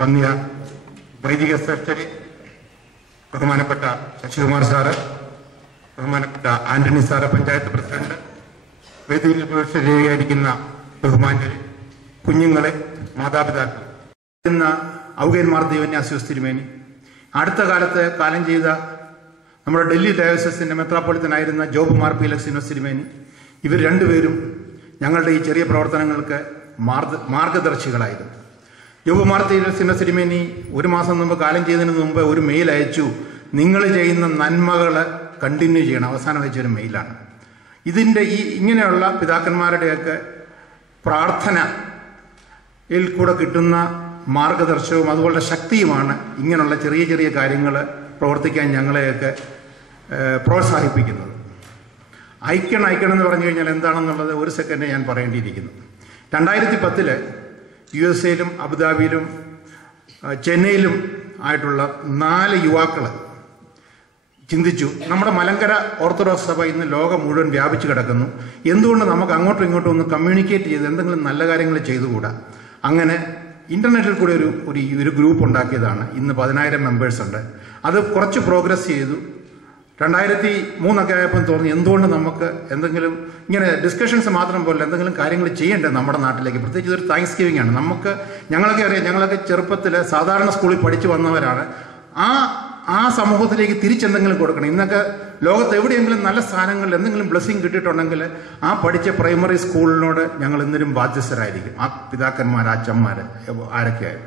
വന്യ വൈദിക സെക്രട്ടറി ബഹുമാനപ്പെട്ട ശശികുമാർ സാറ്, ബഹുമാനപ്പെട്ട ആന്റണി സാറ് പഞ്ചായത്ത് പ്രസിഡന്റ്, വേദിയിൽ രേഖയായിരിക്കുന്ന ബഹുമാന്യരെ, കുഞ്ഞുങ്ങളെ, മാതാപിതാക്കൾ, ഇന്ന ഔഗേന്മാർ ദൈവന്യാസ്യോസ് തിരുമേനി, അടുത്ത കാലത്ത് കാലം ചെയ്ത നമ്മുടെ ഡൽഹി ഡയോസസിന്റെ മെത്രാപ്പൊളിത്തനായിരുന്ന ജോബ് മാർ പീലക്സിനോസ് തിരുമേനി, ഇവർ രണ്ടുപേരും ഞങ്ങളുടെ ഈ ചെറിയ പ്രവർത്തനങ്ങൾക്ക് മാർഗദർശികളായിരുന്നു. ജോബ് മാർ പീലക്സിനോസ് തിരുമേനി ഒരു മാസം മുമ്പ് കാലം ചെയ്തതിന് മുമ്പ് ഒരു മെയിൽ അയച്ചു, നിങ്ങൾ ചെയ്യുന്ന നന്മകൾ കണ്ടിന്യൂ ചെയ്യണം. അവസാനം അയച്ചൊരു മെയിലാണ്. ഇതിൻ്റെ ഇങ്ങനെയുള്ള പിതാക്കന്മാരുടെയൊക്കെ പ്രാർത്ഥനയിൽ കൂടെ കിട്ടുന്ന മാർഗദർശനവും അതുപോലെ ശക്തിയുമാണ് ഇങ്ങനെയുള്ള ചെറിയ ചെറിയ കാര്യങ്ങൾ പ്രവർത്തിക്കാൻ ഞങ്ങളെയൊക്കെ പ്രോത്സാഹിപ്പിക്കുന്നത്. ഐക്യണം എന്ന് പറഞ്ഞു കഴിഞ്ഞാൽ എന്താണെന്നുള്ളത് ഒരു സെക്കൻഡ് ഞാൻ പറയേണ്ടിയിരിക്കുന്നു. 2010 USA-ലും അബുദാബിയിലും ചെന്നൈയിലും ആയിട്ടുള്ള 4 യുവാക്കൾ ചിന്തിച്ചു, നമ്മുടെ മലങ്കര ഓർത്തഡോക്സ് സഭ ഇന്ന് ലോകം മുഴുവൻ വ്യാപിച്ചു കിടക്കുന്നു, എന്തുകൊണ്ട് നമുക്ക് അങ്ങോട്ടും ഇങ്ങോട്ടും ഒന്ന് കമ്മ്യൂണിക്കേറ്റ് ചെയ്ത് എന്തെങ്കിലും നല്ല കാര്യങ്ങൾ ചെയ്തുകൂടാ. അങ്ങനെ ഇന്റർനെറ്റിൽ കൂടി ഒരു ഗ്രൂപ്പ് ഉണ്ടാക്കിയതാണ്. ഇന്ന് 10,000 മെമ്പേഴ്സ് ഉണ്ട്. അത് കുറച്ച് പ്രോഗ്രസ് ചെയ്തു. 2003 ആയപ്പോൾ തോന്നി എന്തുകൊണ്ട് നമുക്ക് എന്തെങ്കിലും ഇങ്ങനെ ഡിസ്കഷൻസ് മാത്രം പോലെ എന്തെങ്കിലും കാര്യങ്ങൾ ചെയ്യേണ്ടത് നമ്മുടെ നാട്ടിലേക്ക്. പ്രത്യേകിച്ച് ഇതൊരു താങ്ക്സ് ഗിവിംഗ് ആണ്. ഞങ്ങളൊക്കെ അറിയാം, ഞങ്ങളൊക്കെ ചെറുപ്പത്തിൽ സാധാരണ സ്കൂളിൽ പഠിച്ചു വന്നവരാണ്. ആ സമൂഹത്തിലേക്ക് തിരിച്ചെന്തെങ്കിലും കൊടുക്കണം. ഇന്നൊക്കെ ലോകത്ത് എവിടെയെങ്കിലും നല്ല സ്ഥാനങ്ങളിൽ എന്തെങ്കിലും ബ്ലെസ്സിങ് കിട്ടിയിട്ടുണ്ടെങ്കിൽ ആ പഠിച്ച പ്രൈമറി സ്കൂളിനോട് ഞങ്ങൾ ഇന്നലും ബാധ്യസ്ഥരായിരിക്കും. ആ പിതാക്കന്മാർ, അച്ഛന്മാർ ആരൊക്കെയായും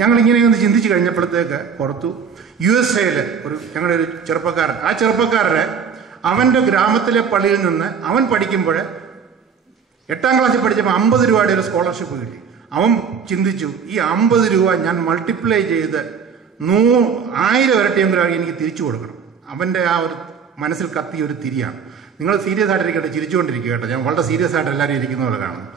ഞങ്ങളിങ്ങനെ ഒന്ന് ചിന്തിച്ച് കഴിഞ്ഞപ്പോഴത്തേക്ക് പുറത്തു USA-ൽ ഞങ്ങളുടെ ഒരു ചെറുപ്പക്കാരൻ, ആ ചെറുപ്പക്കാരന് അവൻ്റെ ഗ്രാമത്തിലെ പള്ളിയിൽ നിന്ന് അവൻ പഠിക്കുമ്പോൾ 8ാം ക്ലാസ്സിൽ പഠിച്ചപ്പോൾ 50 രൂപയുടെ ഒരു സ്കോളർഷിപ്പ് കിട്ടി. അവൻ ചിന്തിച്ചു, ഈ 50 രൂപ ഞാൻ മൾട്ടിപ്ലൈ ചെയ്ത് 1000 ഇരട്ടിയെങ്കിലും എനിക്ക് തിരിച്ചു കൊടുക്കണം. അവൻ്റെ ആ ഒരു മനസ്സിൽ കത്തിയ ഒരു തിരിയാണ്. നിങ്ങൾ സീരിയസ് ആയിട്ടിരിക്കട്ടെ, ചിരിച്ചുകൊണ്ടിരിക്കുക കേട്ടോ. ഞാൻ വളരെ സീരിയസ് ആയിട്ട് എല്ലാവരും ഇരിക്കുന്ന പോലെ കാണുന്നു.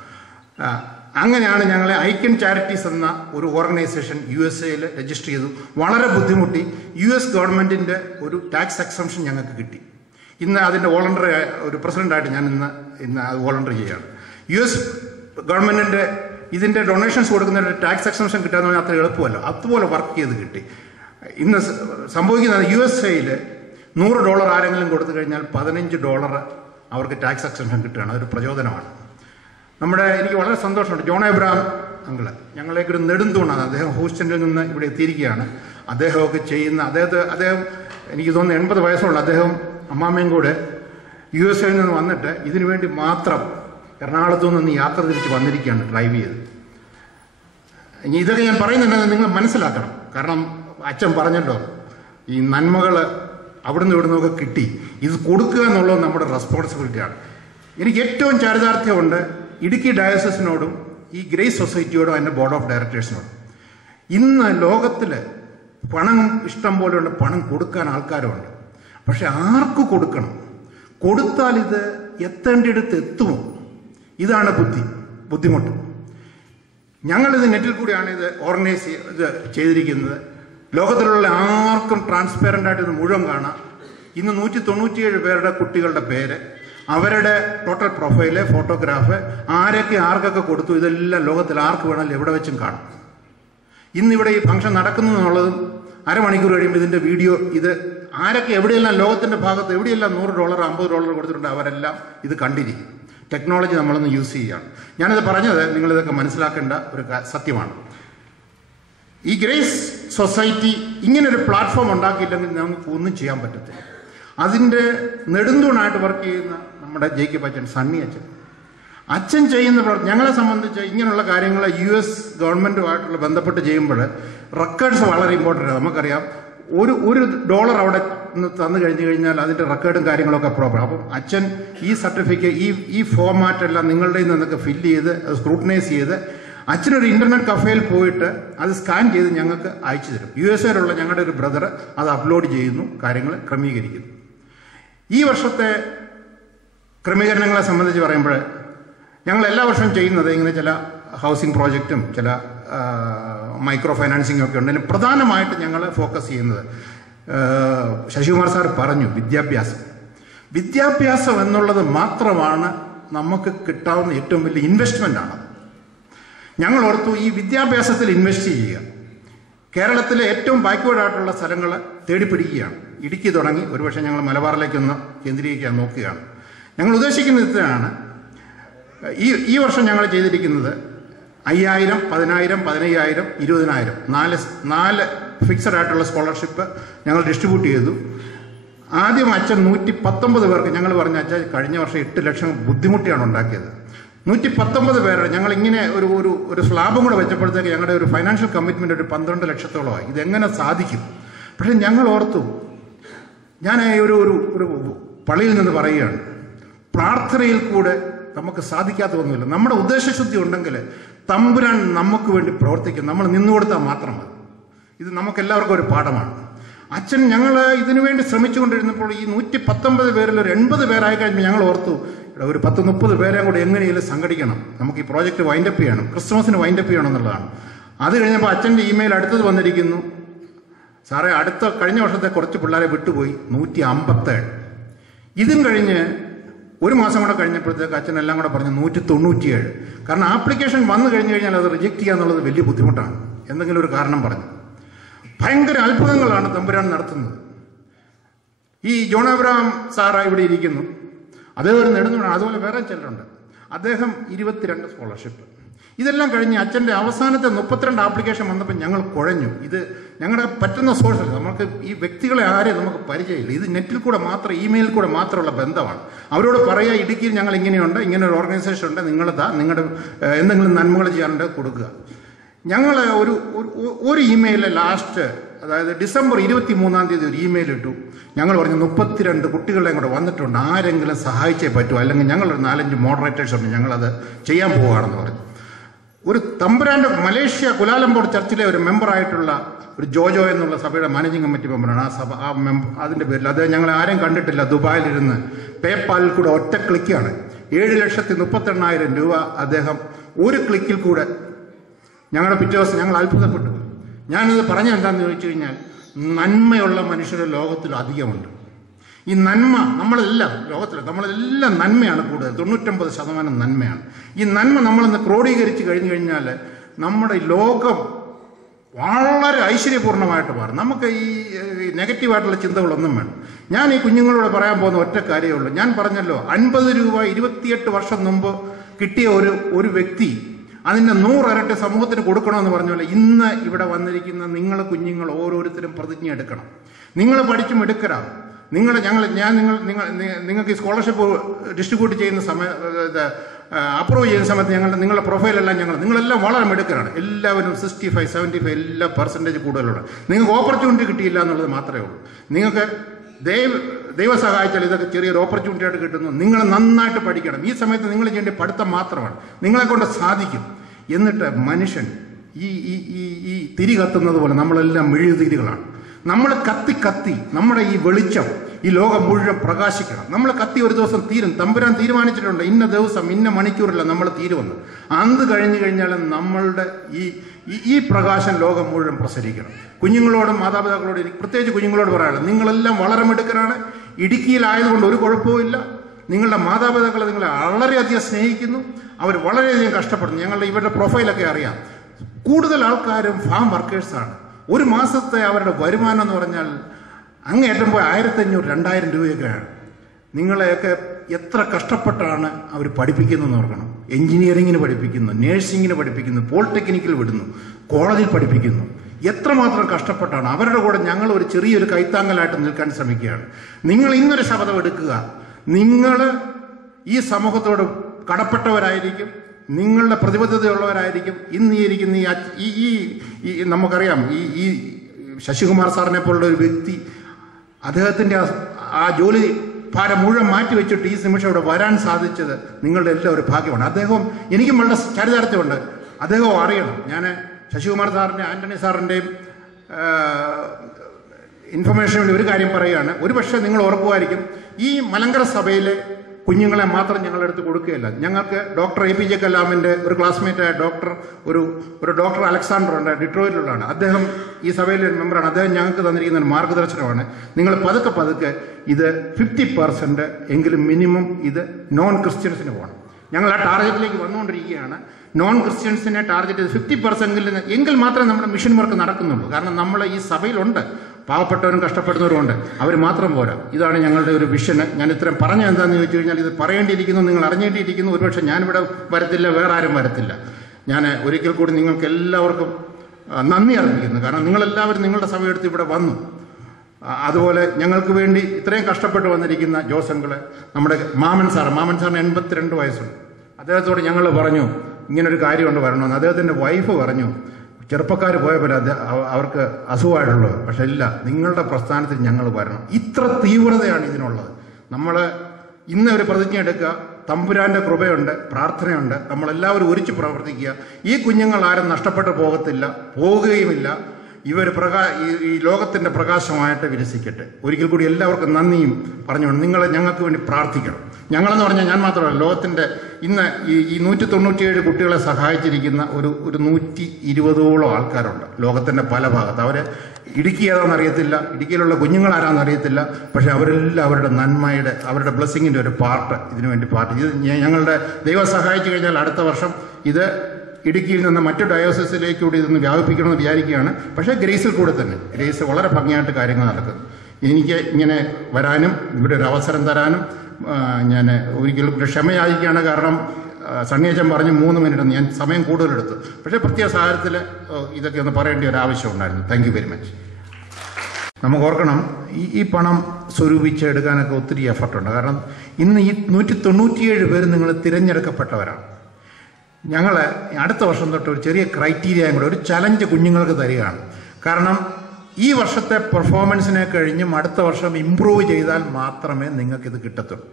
അങ്ങനെയാണ് ഞങ്ങളെ ഐക്യൻ ചാരിറ്റീസ് എന്ന ഒരു ഓർഗനൈസേഷൻ USA-ൽ രജിസ്റ്റർ ചെയ്തു. വളരെ ബുദ്ധിമുട്ടി. US ഗവൺമെൻറ്റിൻ്റെ ഒരു ടാക്സ് എക്സംഷൻ ഞങ്ങൾക്ക് കിട്ടി. ഇന്ന് അതിൻ്റെ വോളണ്ടറി ഒരു പ്രസിഡൻ്റായിട്ട് ഞാൻ ഇന്ന് അത് വോളണ്ടറി ചെയ്യുകയാണ്. US ഗവൺമെൻറ്റിൻ്റെ ഇതിൻ്റെ ഡൊണേഷൻസ് കൊടുക്കുന്ന ടാക്സ് എക്സംഷൻ കിട്ടാന്ന് പറഞ്ഞാൽ അത്ര എളുപ്പമല്ല. അതുപോലെ വർക്ക് ചെയ്ത് കിട്ടി. ഇന്ന് സംഭവിക്കുന്നത് USA-ൽ $100 ആരെങ്കിലും കൊടുത്തു കഴിഞ്ഞാൽ $15 അവർക്ക് ടാക്സ് എക്സംഷൻ കിട്ടുകയാണ്. അതൊരു പ്രചോദനമാണ്. എനിക്ക് വളരെ സന്തോഷമുണ്ട്. ജോൺ എബ്രഹാം അങ്കിള് ഞങ്ങളേക്ക് ഒരു നെടുന്തൂണാണ്. അദ്ദേഹം ഹൂസ്റ്റണിൽ നിന്ന് ഇവിടെ എത്തിയിരിക്കുകയാണ്. അദ്ദേഹമൊക്കെ ചെയ്യുന്ന അദ്ദേഹം എനിക്ക് തോന്നുന്നു 80 വയസ്സുള്ള അദ്ദേഹം അമ്മാമ്മയും കൂടെ USA-ൽ നിന്ന് വന്നിട്ട് ഇതിനു വേണ്ടി മാത്രം എറണാകുളത്തു നിന്ന് യാത്ര തിരിച്ച് വന്നിരിക്കുകയാണ്, ഡ്രൈവ് ചെയ്ത്. ഇനി ഇതൊക്കെ ഞാൻ പറയുന്നുണ്ടെങ്കിൽ നിങ്ങൾ മനസ്സിലാക്കണം. കാരണം അച്ഛൻ പറഞ്ഞല്ലോ, ഈ നന്മകൾ അവിടുന്ന് ഇവിടുന്നൊക്കെ കിട്ടി. ഇത് കൊടുക്കുക എന്നുള്ളത് നമ്മുടെ റെസ്പോൺസിബിലിറ്റിയാണ്. എനിക്ക് ഏറ്റവും ചാരിതാർത്ഥ്യമുണ്ട് ഇടുക്കി ഡയോസസിനോടും ഈ ഗ്രേസ് സൊസൈറ്റിയോടും അതിൻ്റെ ബോർഡ് ഓഫ് ഡയറക്ടേഴ്സിനോടും. ഇന്ന് ലോകത്തിൽ പണം ഇഷ്ടം പോലെയുണ്ട്, പണം കൊടുക്കാൻ ആൾക്കാരുമുണ്ട്. പക്ഷെ ആർക്ക് കൊടുക്കണം? കൊടുത്താൽ ഇത് എത്തേണ്ടിടത്ത് എത്തുമോ? ഇതാണ് ബുദ്ധിമുട്ട്. ഞങ്ങളിത് നെറ്റിൽ കൂടിയാണ് ഇത് ഓർഗനൈസ് ചെയ്തിരിക്കുന്നത്. ലോകത്തിലുള്ള ആർക്കും ട്രാൻസ്പെറൻ്റ് ആയിട്ട് ഇത് മുഴുവൻ കാണാം. ഇന്ന് 197 പേരുടെ കുട്ടികളുടെ പേര്, അവരുടെ ടോട്ടൽ പ്രൊഫൈല്, ഫോട്ടോഗ്രാഫ്, ആർക്കൊക്കെ കൊടുത്തു, ഇതെല്ലാം ലോകത്തിൽ ആർക്ക് വേണമെങ്കിലും എവിടെ വെച്ചും കാണും. ഇന്നിവിടെ ഈ ഫംഗ്ഷൻ നടക്കുന്നു എന്നുള്ളതും അരമണിക്കൂർ കഴിയുമ്പോൾ ഇതിൻ്റെ വീഡിയോ, ഇത് ആരൊക്കെ എവിടെയെല്ലാം ലോകത്തിൻ്റെ ഭാഗത്ത് എവിടെയെല്ലാം $100 $50 കൊടുത്തിട്ടുണ്ട് അവരെല്ലാം ഇത് കണ്ടിരിക്കും. ടെക്നോളജി നമ്മളൊന്ന് യൂസ് ചെയ്യുകയാണ്. ഞാനിത് പറഞ്ഞത് നിങ്ങളിതൊക്കെ മനസ്സിലാക്കേണ്ട ഒരു സത്യമാണ്. ഈ ഗ്രേസ് സൊസൈറ്റി ഇങ്ങനൊരു പ്ലാറ്റ്ഫോം ഉണ്ടാക്കിയില്ലെങ്കിൽ നമുക്ക് ഒന്നും ചെയ്യാൻ പറ്റത്തില്ല. അതിൻ്റെ നെടുന്തൂണായിട്ട് വർക്ക് ചെയ്യുന്ന നമ്മുടെ ജേക്കബ് അച്ഛൻ, സണ്ണി അച്ഛൻ ചെയ്യുന്ന ഞങ്ങളെ സംബന്ധിച്ച് ഇങ്ങനെയുള്ള കാര്യങ്ങൾ US ഗവൺമെൻറ്റുമായിട്ടുള്ള ബന്ധപ്പെട്ട് ചെയ്യുമ്പോൾ റെക്കോർഡ്സ് വളരെ ഇമ്പോർട്ടൻ്റ് ആണ്. നമുക്കറിയാം, $1 അവിടെ തന്നു കഴിഞ്ഞാൽ അതിൻ്റെ റെക്കോർഡും കാര്യങ്ങളൊക്കെ പ്രോപ്പർ. അപ്പം അച്ഛൻ ഈ സർട്ടിഫിക്കറ്റ് ഈ ഫോർമാറ്റെല്ലാം നിങ്ങളുടെ നിന്നൊക്കെ ഫില്ല് ചെയ്ത് സ്ക്രൂട്ടനൈസ് ചെയ്ത് അച്ഛനൊരു ഇൻ്റർനെറ്റ് കഫേയിൽ പോയിട്ട് അത് സ്കാൻ ചെയ്ത് ഞങ്ങൾക്ക് അയച്ചു തരും. USA-ലുള്ള ഞങ്ങളുടെ ഒരു ബ്രദർ അത് അപ്ലോഡ് ചെയ്യുന്നു, കാര്യങ്ങൾ ക്രമീകരിക്കുന്നു. ഈ വർഷത്തെ ക്രമീകരണങ്ങളെ സംബന്ധിച്ച് പറയുമ്പോൾ ഞങ്ങൾ എല്ലാ വർഷവും ചെയ്യുന്നത് ഇങ്ങനെ ചില ഹൗസിംഗ് പ്രോജക്റ്റും ചില മൈക്രോ ഫൈനാൻസിങ്ങും ഒക്കെ ഉണ്ടെങ്കിലും പ്രധാനമായിട്ട് ഞങ്ങൾ ഫോക്കസ് ചെയ്യുന്നത് ശശികുമാർ സാർ പറഞ്ഞു, വിദ്യാഭ്യാസം എന്നുള്ളത് മാത്രമാണ് നമുക്ക് കിട്ടാവുന്ന ഏറ്റവും വലിയ ഇൻവെസ്റ്റ്മെൻ്റ് ആണ്. ഞങ്ങൾ ഓർത്തു ഈ വിദ്യാഭ്യാസത്തിൽ ഇൻവെസ്റ്റ് ചെയ്യുക. കേരളത്തിലെ ഏറ്റവും ബാക്ക്വേർഡായിട്ടുള്ള സ്ഥലങ്ങൾ തേടിപ്പിടിക്കുകയാണ്. ഇടുക്കി തുടങ്ങി ഒരുപക്ഷെ ഞങ്ങൾ മലബാറിലേക്കൊന്ന് കേന്ദ്രീകരിക്കാൻ നോക്കുകയാണ്. ഞങ്ങൾ ഉദ്ദേശിക്കുന്നത് ഇത്രയാണ്. ഈ വർഷം ഞങ്ങൾ ചെയ്തിരിക്കുന്നത് 5000, 10000, 15000, 20000 നാല് ഫിക്സഡ് ആയിട്ടുള്ള സ്കോളർഷിപ്പ് ഞങ്ങൾ ഡിസ്ട്രിബ്യൂട്ട് ചെയ്തു. ആദ്യം അച്ഛൻ 119 പേർക്ക് ഞങ്ങൾ പറഞ്ഞ അച്ഛൻ കഴിഞ്ഞ വർഷം 8 ലക്ഷം ബുദ്ധിമുട്ടിയാണ് ഉണ്ടാക്കിയത്. 119 പേരുടെ ഞങ്ങൾ ഇങ്ങനെ ഒരു സ്ലാബും കൂടെ വെച്ചപ്പോഴത്തേക്ക് ഞങ്ങളുടെ ഒരു ഫൈനാൻഷ്യൽ കമ്മിറ്റ്മെന്റ് ഒരു 12 ലക്ഷത്തോളമായി. ഇതെങ്ങനെ സാധിക്കും? പക്ഷെ ഞങ്ങൾ ഓർത്തു, ഞാൻ ഒരു പള്ളിയിൽ നിന്ന് പറയുകയാണ്, പ്രാർത്ഥനയിൽ കൂടെ നമുക്ക് സാധിക്കാത്തതൊന്നുമില്ല. നമ്മുടെ ഉദ്ദേശശുദ്ധി ഉണ്ടെങ്കിൽ തമ്പുരാൻ നമുക്ക് വേണ്ടി പ്രവർത്തിക്കും. നമ്മൾ നിന്നുകൊടുത്താൽ മാത്രം മതി. ഇത് നമുക്കെല്ലാവർക്കും ഒരു പാഠമാണ്. അച്ഛൻ ഞങ്ങൾ ഇതിനു വേണ്ടി ശ്രമിച്ചുകൊണ്ടിരുന്നപ്പോൾ ഈ 119 പേരിൽ ഒരു 80 പേരായി കഴിഞ്ഞപ്പോൾ ഞങ്ങൾ ഓർത്തു, ഒരു 10-30 പേരെ കൂടെ എങ്ങനെയെങ്കിലും സംഘടിക്കണം, നമുക്ക് ഈ പ്രോജക്റ്റ് വൈൻഡപ്പ് ചെയ്യണം, ക്രിസ്മസിന് വൈൻഡപ്പ് ചെയ്യണം എന്നുള്ളതാണ്. അത് കഴിഞ്ഞപ്പോൾ അച്ഛൻ്റെ ഇമെയിൽ അടുത്തത് വന്നിരിക്കുന്നു, സാറേ കഴിഞ്ഞ വർഷത്തെ കുറച്ച് പിള്ളേരെ വിട്ടുപോയി 157. ഇതും കഴിഞ്ഞ് ഒരു മാസം കൂടെ കഴിഞ്ഞപ്പോഴത്തേക്ക് അച്ഛൻ എല്ലാം കൂടെ പറഞ്ഞ് 197. കാരണം ആപ്ലിക്കേഷൻ വന്നു കഴിഞ്ഞ് കഴിഞ്ഞാൽ അത് റിജക്റ്റ് ചെയ്യുക എന്നുള്ളത് വലിയ ബുദ്ധിമുട്ടാണ്. എന്തെങ്കിലും ഒരു കാരണം പറഞ്ഞു. ഭയങ്കര അത്ഭുതങ്ങളാണ് തമ്പുരാൻ നടത്തുന്നത്. ഈ ജോൺ അബ്രഹാം സാറ് ഇവിടെ ഇരിക്കുന്നു, അദ്ദേഹം ഒരു നെടുന്നുണ്ട്. അതുപോലെ വേറെ ചിലരുണ്ട്. അദ്ദേഹം 22 സ്കോളർഷിപ്പ്. ഇതെല്ലാം കഴിഞ്ഞ് അച്ഛൻ്റെ അവസാനത്തെ 32 ആപ്ലിക്കേഷൻ വന്നപ്പോൾ ഞങ്ങൾ കുഴഞ്ഞു. ഇത് ഞങ്ങളുടെ പറ്റുന്ന സോഴ്സിൽ നമുക്ക് ഈ വ്യക്തികളെ ആരെയും നമുക്ക് പരിചയമില്ല. ഇത് നെറ്റിൽ കൂടെ മാത്രം, ഇമെയിലിൽ കൂടെ മാത്രമുള്ള ബന്ധമാണ്. അവരോട് പറയുക, ഇടുക്കിയിൽ ഞങ്ങൾ ഇങ്ങനെയുണ്ട്, ഇങ്ങനെ ഒരു ഓർഗനൈസേഷൻ ഉണ്ട്, നിങ്ങളുടെ എന്തെങ്കിലും നന്മകൾ ചെയ്യാനുണ്ട് കൊടുക്കുക. ഞങ്ങൾ ഒരു ഇമെയിൽ ലാസ്റ്റ്, അതായത് ഡിസംബർ 23 ഒരു ഇമെയിൽ ഇട്ടു. ഞങ്ങൾ പറഞ്ഞു 32 കുട്ടികളെ കൂടെ വന്നിട്ടുണ്ട്, ആരെങ്കിലും സഹായിച്ചേ പറ്റൂ, അല്ലെങ്കിൽ ഞങ്ങളൊരു 4-5 മോഡറേറ്റേഴ്സ് ഉണ്ട്, ഞങ്ങളത് ചെയ്യാൻ പോവുകയാണെന്ന് പറഞ്ഞു. ഒരു തമ്പുരാൻ്റെ മലേഷ്യ കുലാലംപൂർ ചർച്ചിലെ ഒരു മെമ്പറായിട്ടുള്ള ഒരു ജോജോ എന്നുള്ള സഭയുടെ മാനേജിംഗ് കമ്മിറ്റി മെമ്പറാണ്. അതിൻ്റെ പേരിൽ അദ്ദേഹം ഞങ്ങൾ ആരെയും കണ്ടിട്ടില്ല, ദുബായിലിരുന്ന് പേപ്പാലിൽ കൂടെ ഒറ്റ ക്ലിക്കാണ് 7,38,000 രൂപ അദ്ദേഹം ഒരു ക്ലിക്കിൽ കൂടെ ഞങ്ങളുടെ പിറ്റേ ദിവസം ഞങ്ങൾ അത്ഭുതപ്പെട്ടു. ഞാനിത് പറഞ്ഞ എന്താണെന്ന് ചോദിച്ചു കഴിഞ്ഞാൽ, നന്മയുള്ള മനുഷ്യരുടെ ലോകത്തിൽ അധികമുണ്ട്. ഈ നന്മ നമ്മളെല്ലാം നമ്മളെല്ലാം നന്മയാണ് കൂടുതൽ, 99% നന്മയാണ്. ഈ നന്മ നമ്മളൊന്ന് ക്രോഡീകരിച്ച് കഴിഞ്ഞാൽ നമ്മുടെ ലോകം വളരെ ഐശ്വര്യപൂർണ്ണമായിട്ട് മാറും. നമുക്ക് ഈ നെഗറ്റീവായിട്ടുള്ള ചിന്തകളൊന്നും വേണം. ഞാൻ ഈ കുഞ്ഞുങ്ങളോട് പറയാൻ പോകുന്ന ഒറ്റ കാര്യമേ ഉള്ളൂ. ഞാൻ പറഞ്ഞല്ലോ, 50 രൂപ 28 വർഷം മുമ്പ് കിട്ടിയ ഒരു വ്യക്തി അതിൻ്റെ 100 ഇരട്ടി സമൂഹത്തിന് കൊടുക്കണമെന്ന് പറഞ്ഞ ഇന്ന് ഇവിടെ വന്നിരിക്കുന്ന നിങ്ങൾ കുഞ്ഞുങ്ങൾ ഓരോരുത്തരും പ്രതിജ്ഞ എടുക്കണം. നിങ്ങൾ പഠിച്ചും എടുക്കരാം. നിങ്ങൾക്ക് ഈ സ്കോളർഷിപ്പ് ഡിസ്ട്രിബ്യൂട്ട് ചെയ്യുന്ന അപ്രൂവ് ചെയ്യുന്ന സമയത്ത് നിങ്ങളുടെ പ്രൊഫൈലെല്ലാം നിങ്ങളെല്ലാം വളരെ മിടുക്കരാണ്. എല്ലാവരും 65-75 എല്ലാ % കൂടുതലുണ്ട്. നിങ്ങൾക്ക് ഓപ്പർച്യൂണിറ്റി കിട്ടിയില്ല എന്നുള്ളത് മാത്രമേ ഉള്ളൂ. നിങ്ങൾക്ക് ദൈവം സഹായിച്ചാൽ ഇതൊക്കെ ചെറിയൊരു ഓപ്പർച്യൂണിറ്റി ആയിട്ട് കിട്ടുന്നു. നിങ്ങൾ നന്നായിട്ട് പഠിക്കണം. ഈ സമയത്ത് നിങ്ങൾ ചെയ്യേണ്ട പഠിത്തം മാത്രമാണ്. നിങ്ങളെ കൊണ്ട് സാധിക്കും. എന്നിട്ട് മനുഷ്യൻ ഈ തിരി കത്തുന്നത് പോലെ നമ്മളെല്ലാം മെഴുകുതിരികളാണ്. നമ്മൾ കത്തി നമ്മുടെ ഈ വെളിച്ചം ഈ ലോകം മുഴുവൻ പ്രകാശിക്കണം. നമ്മൾ കത്തി ഒരു ദിവസം തീരും. തമ്പുരാൻ തീരുമാനിച്ചിട്ടുണ്ട്, ഇന്ന ദിവസം ഇന്ന മണിക്കൂറില്ല നമ്മൾ തീരുമെന്ന്. അന്ന് കഴിഞ്ഞു കഴിഞ്ഞാൽ നമ്മളുടെ ഈ പ്രകാശം ലോകം മുഴുവൻ പ്രസരിക്കണം. കുഞ്ഞുങ്ങളോടും മാതാപിതാക്കളോടും എനിക്ക് പ്രത്യേകിച്ച് കുഞ്ഞുങ്ങളോട് പറയാനുള്ളത്, നിങ്ങളെല്ലാം വളരെ മിടുക്കരാണ്. ഇടുക്കിയിലായതുകൊണ്ട് ഒരു കുഴപ്പവുമില്ല. നിങ്ങളുടെ മാതാപിതാക്കളെ നിങ്ങളെ വളരെയധികം സ്നേഹിക്കുന്നു. അവർ വളരെയധികം കഷ്ടപ്പെടുന്നു. ഇവരുടെ പ്രൊഫൈലൊക്കെ അറിയാം. കൂടുതൽ ആൾക്കാരും ഫാം വർക്കേഴ്സാണ്. ഒരു മാസത്തെ അവരുടെ വരുമാനം എന്ന് പറഞ്ഞാൽ അങ്ങേറ്റം പോയി 1500-2000 രൂപയൊക്കെയാണ്. നിങ്ങളെയൊക്കെ എത്ര കഷ്ടപ്പെട്ടാണ് അവർ പഠിപ്പിക്കുന്നതെന്ന് ഓർക്കണം. എഞ്ചിനീയറിങ്ങിന് പഠിപ്പിക്കുന്നു, നേഴ്സിങ്ങിന് പഠിപ്പിക്കുന്നു, പോളിടെക്നിക്കിൽ വിടുന്നു, കോളേജിൽ പഠിപ്പിക്കുന്നു. എത്രമാത്രം കഷ്ടപ്പെട്ടാണ്. അവരുടെ കൂടെ ഞങ്ങൾ ഒരു ചെറിയൊരു കൈത്താങ്ങലായിട്ട് നിൽക്കാൻ ശ്രമിക്കുകയാണ്. നിങ്ങൾ ഇന്നൊരു ശപഥം എടുക്കുക. നിങ്ങൾ ഈ സമൂഹത്തോട് കടപ്പെട്ടവരായിരിക്കും, നിങ്ങളുടെ പ്രതിബദ്ധതയുള്ളവരായിരിക്കും. ഇന്ന് ഇരിക്കുന്ന ഈ നമുക്കറിയാം, ഈ ശശികുമാർ സാറിനെ പോലുള്ള ഒരു വ്യക്തി, അദ്ദേഹത്തിൻ്റെ ആ ജോലി ഭാരം മുഴുവൻ മാറ്റിവെച്ചിട്ട് ഈ നിമിഷം ഇവിടെ വരാൻ സാധിച്ചത് നിങ്ങളുടെ എല്ലാം ഒരു ഭാഗ്യമാണ്. അദ്ദേഹം എനിക്കും വളരെ ചരിതാർത്ഥ്യമുണ്ട്. അദ്ദേഹം അറിയണം. ഞാൻ ശശികുമാർ സാറിൻ്റെ ആൻ്റണി സാറിൻ്റെയും ഇൻഫർമേഷന് വേണ്ടി ഒരു കാര്യം പറയുകയാണ്. ഒരു പക്ഷേ നിങ്ങൾ ഓർക്കുമായിരിക്കും, ഈ മലങ്കര സഭയിലെ കുഞ്ഞുങ്ങളെ മാത്രം ഞങ്ങളെടുത്ത് കൊടുക്കുകയില്ല. ഞങ്ങൾക്ക് ഡോക്ടർ APJ കലാമിൻ്റെ ഒരു ക്ലാസ്മേറ്റായ ഒരു ഡോക്ടർ അലക്സാണ്ടർ ഉണ്ട്, ഡിട്രോയിറ്റിലുള്ളതാണ്. അദ്ദേഹം ഈ സഭയിലെ ഒരു മെമ്പറാണ്. അദ്ദേഹം ഞങ്ങൾക്ക് തന്നിരിക്കുന്ന ഒരു മാർഗദർശനമാണ്. നിങ്ങൾ പതുക്കെ ഇത് 50% എങ്കിലും മിനിമം ഇത് നോൺ ക്രിസ്ത്യൻസിന് പോകണം. ഞങ്ങൾ ആ ടാർഗറ്റിലേക്ക് വന്നുകൊണ്ടിരിക്കുകയാണ്. നോൺ ക്രിസ്ത്യൻസിനെ ടാർഗറ്റ് ചെയ്ത് 50% എങ്കിൽ മാത്രമേ നമ്മുടെ മിഷൻ വർക്ക് നടക്കുന്നുള്ളൂ. കാരണം നമ്മൾ ഈ സഭയിലുണ്ട്, പാവപ്പെട്ടവരും കഷ്ടപ്പെടുന്നവരുമുണ്ട്, അവർ മാത്രം പോരാ. ഇതാണ് ഞങ്ങളുടെ ഒരു വിഷന്. ഞാൻ ഇത്രയും പറഞ്ഞ എന്താണെന്ന് ചോദിച്ചു കഴിഞ്ഞാൽ, ഇത് പറയേണ്ടിയിരിക്കുന്നു, നിങ്ങൾ അറിഞ്ഞേണ്ടിയിരിക്കുന്നു. ഒരുപക്ഷെ ഞാനിവിടെ വരത്തില്ല, വേറെ ആരും വരത്തില്ല. ഞാൻ ഒരിക്കൽ കൂടി നിങ്ങൾക്ക് എല്ലാവർക്കും നന്ദി അർപ്പിക്കുന്നു. കാരണം നിങ്ങളെല്ലാവരും നിങ്ങളുടെ സമയമെടുത്ത് ഇവിടെ വന്നു. അതുപോലെ ഞങ്ങൾക്ക് വേണ്ടി ഇത്രയും കഷ്ടപ്പെട്ട് വന്നിരിക്കുന്ന ജോസങ്കള്, നമ്മുടെ മാമൻ സാറിന് 82 വയസ്സുണ്ട്. അദ്ദേഹത്തോട് ഞങ്ങൾ പറഞ്ഞു ഇങ്ങനൊരു കാര്യമുണ്ട് വരണമെന്ന്. അദ്ദേഹത്തിൻ്റെ വൈഫ് പറഞ്ഞു ചെറുപ്പക്കാർ പോയപ്പോൾ അവർക്ക് അസുഖമായിട്ടുള്ളത്. പക്ഷെ ഇല്ല, നിങ്ങളുടെ പ്രസ്ഥാനത്തിൽ ഞങ്ങൾ വരണം. ഇത്ര തീവ്രതയാണ് ഇതിനുള്ളത്. നമ്മൾ ഇന്ന് ഒരു പ്രതിജ്ഞ എടുക്കുക, തമ്പുരാൻ്റെ കൃപയുണ്ട്, പ്രാർത്ഥനയുണ്ട്, നമ്മളെല്ലാവരും ഒരുമിച്ച് പ്രവർത്തിക്കുക. ഈ കുഞ്ഞുങ്ങൾ ആരും നഷ്ടപ്പെട്ടു പോകുകയുമില്ല. ഇവർ ഈ ലോകത്തിൻ്റെ പ്രകാശമായിട്ട് വിരസിക്കട്ടെ. ഒരിക്കൽ കൂടി എല്ലാവർക്കും നന്ദിയും പറഞ്ഞുകൊണ്ട് നിങ്ങൾ ഞങ്ങൾക്ക് വേണ്ടി പ്രാർത്ഥിക്കണം. ഞങ്ങളെന്ന് പറഞ്ഞാൽ ഞാൻ മാത്രമല്ല, ലോകത്തിൻ്റെ ഇന്ന് ഈ 197 കുട്ടികളെ സഹായിച്ചിരിക്കുന്ന ഒരു 120ഓളം ആൾക്കാരുണ്ട് ലോകത്തിൻ്റെ പല ഭാഗത്ത്. അവർ ഇടുക്കി ഏതാണെന്നറിയത്തില്ല, ഇടുക്കിയിലുള്ള കുഞ്ഞുങ്ങളാരാണെന്നറിയത്തില്ല. പക്ഷേ അവരെല്ലാം അവരുടെ നന്മയുടെ, അവരുടെ ബ്ലെസ്സിങ്ങിൻ്റെ ഒരു പാർട്ട് ഇതിനു വേണ്ടി ഇത് ഞങ്ങളുടെ ദൈവം സഹായിച്ചു കഴിഞ്ഞാൽ അടുത്ത വർഷം ഇത് ഇടുക്കിയിൽ നിന്ന് മറ്റു ഡയോസിസിലേക്ക് കൂടി ഇതൊന്ന് വ്യാപിപ്പിക്കണമെന്ന് വിചാരിക്കുകയാണ്. പക്ഷേ ഗ്രേസിൽ കൂടെ തന്നെ, ഗ്രേസ് വളരെ ഭംഗിയായിട്ട് കാര്യങ്ങൾ നടക്കുന്നു. എനിക്ക് ഇങ്ങനെ വരാനും ഇവിടെ ഒരു അവസരം തരാനും ഞാൻ ഒരിക്കലും ക്ഷമ യാചിക്കുകയാണ്. കാരണം സണ്ണിയച്ചൻ പറഞ്ഞ് 3 മിനിറ്റ് ഞാൻ സമയം കൂടുതലെടുത്തു. പക്ഷേ പ്രത്യേക സാഹചര്യത്തിൽ ഇതൊക്കെ ഒന്ന് പറയേണ്ട ഒരു ആവശ്യം ഉണ്ടായിരുന്നു. Thank you very much. നമുക്ക് ഓർക്കണം, ഈ പണം സ്വരൂപിച്ചെടുക്കാനൊക്കെ ഒത്തിരി എഫർട്ടുണ്ട്. കാരണം ഇന്ന് ഈ 197 പേര് നിങ്ങൾ തിരഞ്ഞെടുക്കപ്പെട്ടവരാണ്. ഞങ്ങൾ അടുത്ത വർഷം തൊട്ട് ഒരു ചെറിയ ക്രൈറ്റീരിയയും കൂടെ, ഒരു ചലഞ്ച് കുഞ്ഞുങ്ങൾക്ക് തരികയാണ്. കാരണം ഈ വർഷത്തെ പെർഫോമൻസിനെ കഴിഞ്ഞും അടുത്ത വർഷം ഇമ്പ്രൂവ് ചെയ്താൽ മാത്രമേ നിങ്ങൾക്കിത് കിട്ടത്തുള്ളൂ.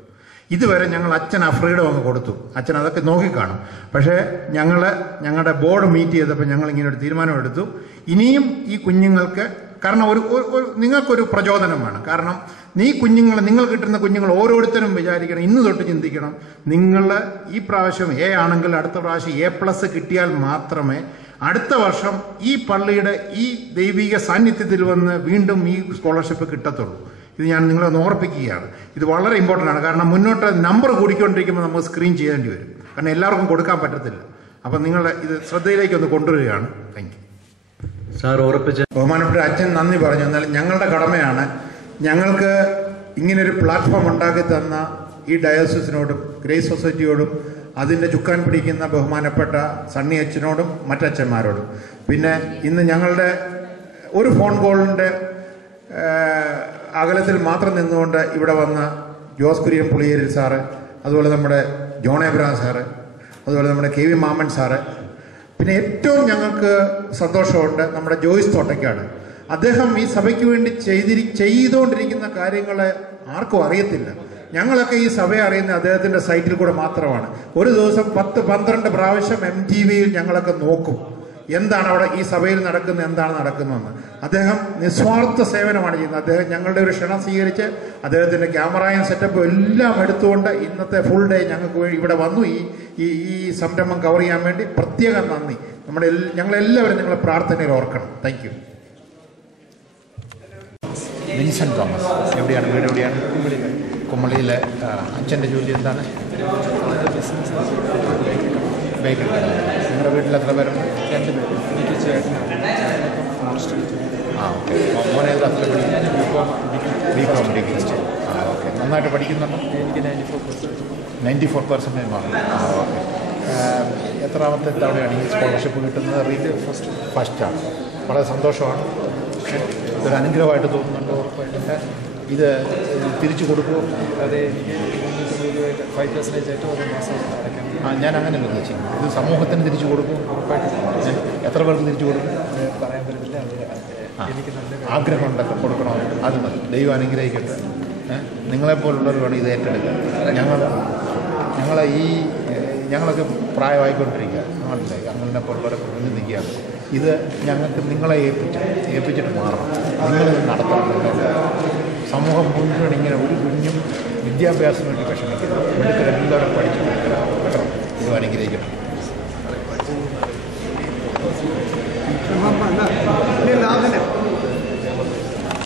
ഇതുവരെ ഞങ്ങൾ അച്ഛൻ ഫ്രീഡം അങ്ങ് കൊടുത്തു, അച്ഛൻ അതൊക്കെ നോക്കിക്കാണും. പക്ഷേ ഞങ്ങളുടെ ബോർഡ് മീറ്റ് ചെയ്തപ്പോൾ ഞങ്ങൾ ഇങ്ങനെ ഒരു തീരുമാനമെടുത്തു, ഇനിയും ഈ കുഞ്ഞുങ്ങൾക്ക്, കാരണം നിങ്ങൾക്കൊരു പ്രചോദനം വേണം. കാരണം നിങ്ങൾ കിട്ടുന്ന കുഞ്ഞുങ്ങൾ ഓരോരുത്തരും വിചാരിക്കണം, ഇന്ന് തൊട്ട് ചിന്തിക്കണം, നിങ്ങൾ ഈ പ്രാവശ്യം A ആണെങ്കിൽ അടുത്ത പ്രാവശ്യം A+ കിട്ടിയാൽ മാത്രമേ അടുത്ത വർഷം ഈ പള്ളിയുടെ ഈ ദൈവിക സാന്നിധ്യത്തിൽ വന്ന് വീണ്ടും ഈ സ്കോളർഷിപ്പ് കിട്ടത്തുള്ളൂ. ഇത് ഞാൻ നിങ്ങളെ ഒന്ന് ഓർപ്പിക്കുകയാണ്. ഇത് വളരെ ഇമ്പോർട്ടൻ്റ് ആണ്. കാരണം മുന്നോട്ട് നമ്പർ കൂടിക്കൊണ്ടിരിക്കുമ്പോൾ നമുക്ക് സ്ക്രീൻ ചെയ്യേണ്ടി വരും. കാരണം എല്ലാവർക്കും കൊടുക്കാൻ പറ്റത്തില്ല. അപ്പം നിങ്ങൾ ഇത് ശ്രദ്ധയിലേക്ക് ഒന്ന് കൊണ്ടുവരികയാണ്. Thank you sir. ബഹുമാനപ്പെട്ട അച്ഛൻ നന്ദി പറഞ്ഞു. എന്നാൽ ഞങ്ങളുടെ കടമയാണ്, ഞങ്ങൾക്ക് ഇങ്ങനൊരു പ്ലാറ്റ്ഫോം ഉണ്ടാക്കി തന്ന ഈ ഡയോസിസിനോടും ഗ്രേസ് സൊസൈറ്റിയോടും അതിൻ്റെ ചുക്കാൻ പിടിക്കുന്ന ബഹുമാനപ്പെട്ട സണ്ണി അച്ഛനോടും മറ്റച്ഛന്മാരോടും, പിന്നെ ഇന്ന് ഞങ്ങളുടെ ഒരു ഫോൺ കോളിൻ്റെ അകലത്തിൽ മാത്രം നിന്നുകൊണ്ട് ഇവിടെ വന്ന ജോസ് കുര്യൻ പുളിയേരിൽ സാറ്, അതുപോലെ നമ്മുടെ ജോൺ എബ്രഹാം സാറ്, അതുപോലെ നമ്മുടെ KV മാമൻ സാറ്, പിന്നെ ഏറ്റവും ഞങ്ങൾക്ക് സന്തോഷമുണ്ട് നമ്മുടെ ജോയ്സ് തോട്ടയ്ക്കാട്. അദ്ദേഹം ഈ സഭയ്ക്ക് വേണ്ടി ചെയ്തുകൊണ്ടിരിക്കുന്ന കാര്യങ്ങൾ ആർക്കും അറിയത്തില്ല. ഞങ്ങളൊക്കെ ഈ സഭയെ അറിയുന്ന അദ്ദേഹത്തിൻ്റെ സൈറ്റിൽ കൂടെ മാത്രമാണ്. ഒരു ദിവസം 10-12 പ്രാവശ്യം MTVയിൽ ഞങ്ങളൊക്കെ നോക്കും എന്താണ് അവിടെ ഈ സഭയിൽ നടക്കുന്നത്, എന്താണ് നടക്കുന്നതെന്ന്. അദ്ദേഹം നിസ്വാർത്ഥ സേവനമാണ് ചെയ്യുന്നത്. അദ്ദേഹം ഞങ്ങളുടെ ഒരു ക്ഷണം സ്വീകരിച്ച് അദ്ദേഹത്തിൻ്റെ ക്യാമറയും സെറ്റപ്പും എല്ലാം എടുത്തുകൊണ്ട് ഇന്നത്തെ ഫുൾ ഡേ ഞങ്ങൾക്ക് ഇവിടെ വന്നു ഈ സംരംഭം കവർ ചെയ്യാൻ വേണ്ടി. പ്രത്യേകം നന്ദി. ഞങ്ങളെല്ലാവരും നിങ്ങളെ പ്രാർത്ഥനയിൽ ഓർക്കണം. Thank you. Vincent Thomas. എവിടെയാണ് വീട്? എവിടെയാണ്? കുമ്മളിയിലെ. അച്ഛൻ്റെ ജോലി എന്താണ്? ബേക്കറി. നിങ്ങളുടെ വീട്ടിൽ എത്ര പേരുണ്ട്? 2 പേര്. എനിക്ക് ചേട്ടനാണ്. ഓക്കെ. മോനെ എത്ര പഠിക്കും? BCom degree. ഓക്കെ. നന്നായിട്ട് പഠിക്കുന്നുണ്ടോ? എനിക്ക് 94%. 94% മാർക്ക്. ഓക്കെ. എത്രാമത്തെ തവണയാണ് ഈ സ്കോളർഷിപ്പ് കിട്ടുന്നത്? ഫസ്റ്റാണ്. വളരെ സന്തോഷമാണ്. ഇതൊരു അനുഗ്രഹമായിട്ട് തോന്നുന്നുണ്ട്. ഉറപ്പായിട്ടുണ്ട്. ഇത് തിരിച്ചു കൊടുക്കുമോ? അതെ, എനിക്ക് 5% ആയിട്ട് ഒരു മാസം അടയ്ക്കണം. ഞാൻ അങ്ങനെ ഉദ്ദേശിക്കും. ഇത് സമൂഹത്തിന് തിരിച്ചു കൊടുക്കും? ഉറപ്പായിട്ടും. എത്ര പേർക്ക് തിരിച്ചു കൊടുക്കും? പറയാൻ പറ്റത്തില്ല. എനിക്ക് നല്ല ആഗ്രഹമുണ്ടൊക്കെ കൊടുക്കണോ? അത് മതി. ദൈവം അനുഗ്രഹിക്കട്ടെ. നിങ്ങളെപ്പോലുള്ളവർ വേണം ഇത് ഏറ്റെടുക്കുക. ഞങ്ങളൊക്കെ പ്രായമായിക്കൊണ്ടിരിക്കുക നാട്ടിലെ അങ്ങനെ പോലുള്ളവരൊക്കെ മുന്നിൽ നിൽക്കുകയാണ്. ഇത് ഞങ്ങൾക്ക് നിങ്ങളെ ഏൽപ്പിച്ചിട്ട് മാറണം. നിങ്ങളിത് നടത്തണം. സമൂഹം മുഴുവൻ ഇങ്ങനെ ഒരു കുഞ്ഞും വിദ്യാഭ്യാസം വേണ്ടി വിഷമിക്കുന്നു. മെഡിക്കലെല്ലാവരും പഠിച്ചു കൊടുക്കണം. ഇത് അനുഗ്രഹിക്കണം. Ini lah,